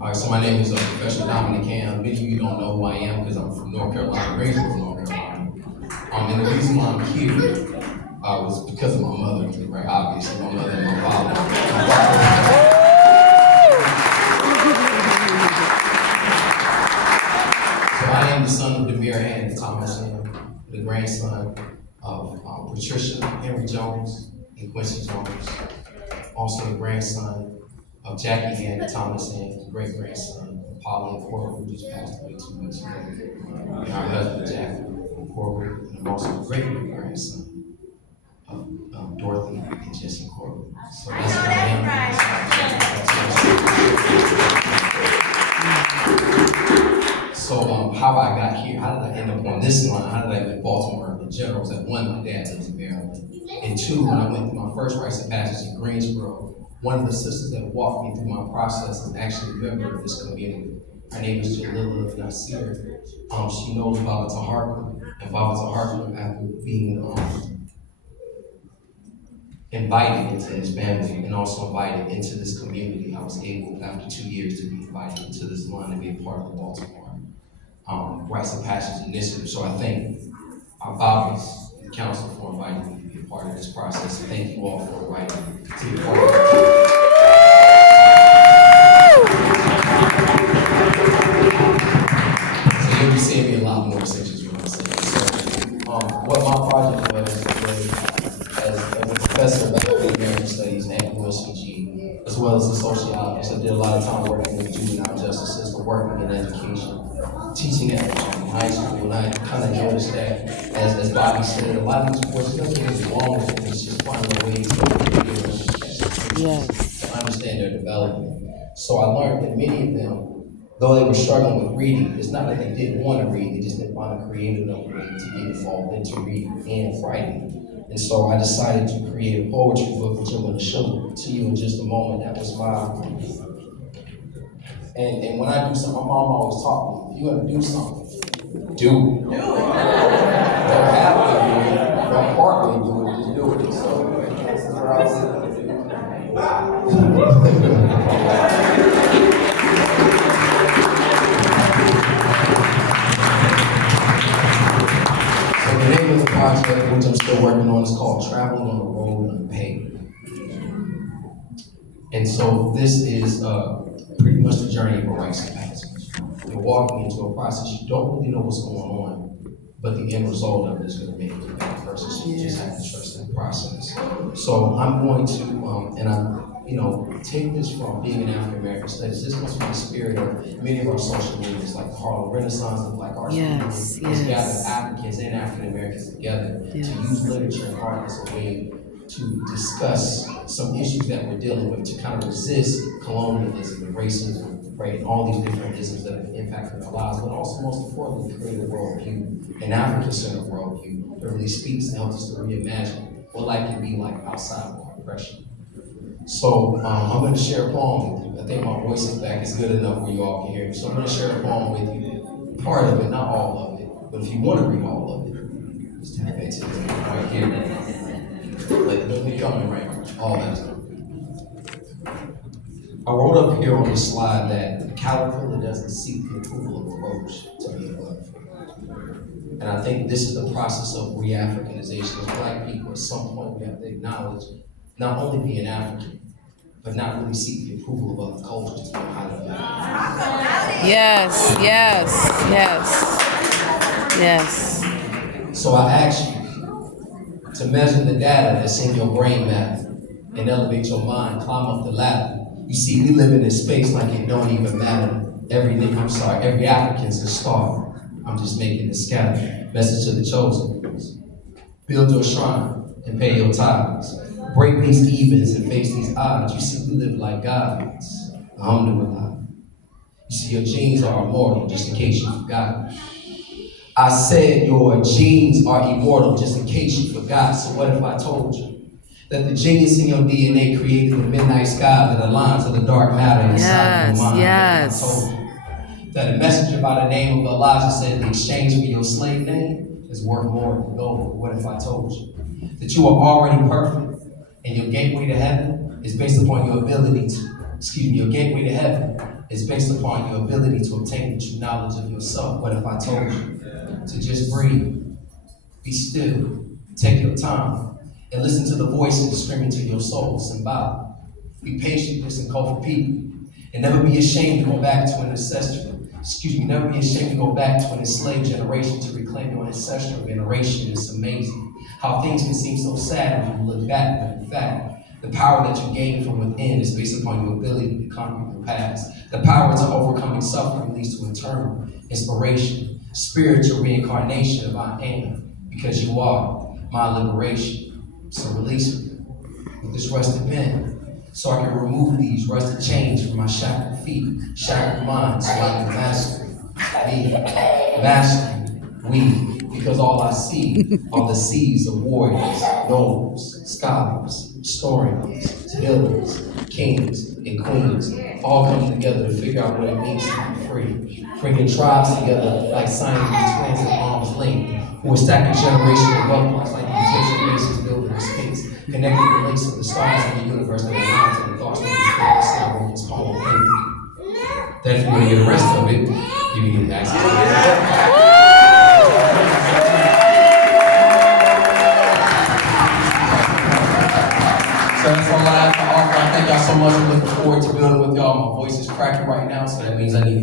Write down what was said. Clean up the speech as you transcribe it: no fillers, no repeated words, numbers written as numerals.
All right, so my name is Professor Dominic Cam. Many of you don't know who I am because I'm from North Carolina, Greensboro, North Carolina. And the reason why I'm here was because of my mother, right? Obviously, my mother and my father. So I am the son of Demir and Thomason, the grandson of Patricia Henry Jones and Quincy Jones, also the grandson of Jackie Ann Thomas and great-grandson of Polly Corbett, who just passed away 2 weeks ago. And our husband, Jackie Corbett, and I'm also a great-grandson of Dorothy and Jesse Corbett. So that's what I am. So how I got here, how did I end up on this line? How did I get Baltimore in general? Was that one, my dad lives in Maryland. And two, when I went through my first rites of passage in Greensboro, one of the sisters that walked me through my process is actually a member of this community. Her name is Jalila Nasir. She knows Baba Taharka, and Baba Taharka, after being invited into his family and also invited into this community, I was able, after 2 years, to be invited into this line and be a part of the Baltimore Rites of Passage initiative. So I thank our fathers, the council, for inviting me to be a part of this process. And thank you all for inviting me to be a part of it. So you'll be seeing me a lot more sections when I say it. So what my project was as a professor of African American Studies and USCG, as well as a sociologist, I did a lot of time working with the juvenile justice system, working in education, teaching at high school, and I kind of noticed that, as Bobby said, a lot of these boys, nothing is wrong with them, it's just finding a way to understand their development. So I learned that many of them, though they were struggling with reading, it's not that they didn't want to read, they just didn't find a creative enough way to get involved into reading and writing. And so I decided to create a poetry book, which I'm going to show to you in just a moment. That was my, and when I do something, my mom always taught me, if you're going to do something, do it. Don't have to do it, don't partly do it, just do it. So this is where I was going to do. So the name of the project, which I'm still working on, is called Traveling on the Road Unpaved. And so this is pretty much the journey of a rites of passage. You're walking into a process, you don't really know what's going on, but the end result of it is going to make you a better person. So you just have to trust that process. So I'm going to, and I, take this from being an African American studies. This comes from the spirit of many of our social movements, like the Harlem Renaissance, the Black Arts Movement, has gathered Africans and African Americans together to use literature and art as a way to discuss some issues that we're dealing with, to kind of resist colonialism and racism, right, and all these different isms that have impacted our lives, but also, most importantly, create a worldview, an African-centered worldview that really speaks and helps us to reimagine what life can be like outside of our oppression. So I'm going to share a poem with you. I think my voice is back. It's good enough where you all can hear me. So I'm going to share a poem with you. Part of it, not all of it. But if you want to read all of it, just take it right here. Like, don't be coming right now. All that stuff. I wrote up here on this slide that the caterpillar doesn't seek the approval of a roach to be a butterfly. And I think this is the process of re-Africanization. As Black people, at some point, we have to acknowledge not only being African, but not really seek the approval of other cultures to know how to live. Yes, yes, yes, yes. So I ask you to measure the data that's in your brain matter and elevate your mind, climb up the ladder. You see, we live in this space like it don't even matter. Every African's a star. I'm just making it scatter. Message to the chosen ones. Build your shrine and pay your tithes. Break these evens and face these odds. You see, we live like gods. Alhamdulillah. You see, your genes are immortal, just in case you forgot. I said your genes are immortal, just in case you forgot. So what if I told you that the genius in your DNA created the midnight sky that aligns to the dark matter inside your mind? Yes. I told you that a messenger by the name of Elijah said the exchange for your slave name is worth more than gold. What if I told you that you are already perfect and your gateway to heaven is based upon your ability to your gateway to heaven is based upon your ability to obtain the true knowledge of yourself. What if I told you to just breathe, be still, take your time, and listen to the voices screaming to your soul, symbolic. Be patient, listen, call for people, and never be ashamed to go back to an never be ashamed to go back to an enslaved generation to reclaim your ancestral veneration. It's amazing how things can seem so sad when you look back, but in fact, the power that you gain from within is based upon your ability to conquer your past. The power to overcoming suffering leads to internal inspiration, spiritual reincarnation of I am, because you are my liberation. So release me with this rusted pen, so I can remove these rusted chains from my shackled feet, shackled mind, so I can master we, because all I see are the seas of warriors, nobles, scholars, historians, healers, kings, and queens, all coming together to figure out what it means to be free, bringing tribes together like Siamese twins at arm's length, who are stacking generational wealth blocks like Egyptian races building the space, connecting the links of the stars in the universe that align to the thoughts that we feel in this poem. Then if you want to get the rest of it, you can get access to it. So that's all I have to offer. I thank y'all so much. I'm looking forward to building with y'all. My voice is cracking right now, so that means I need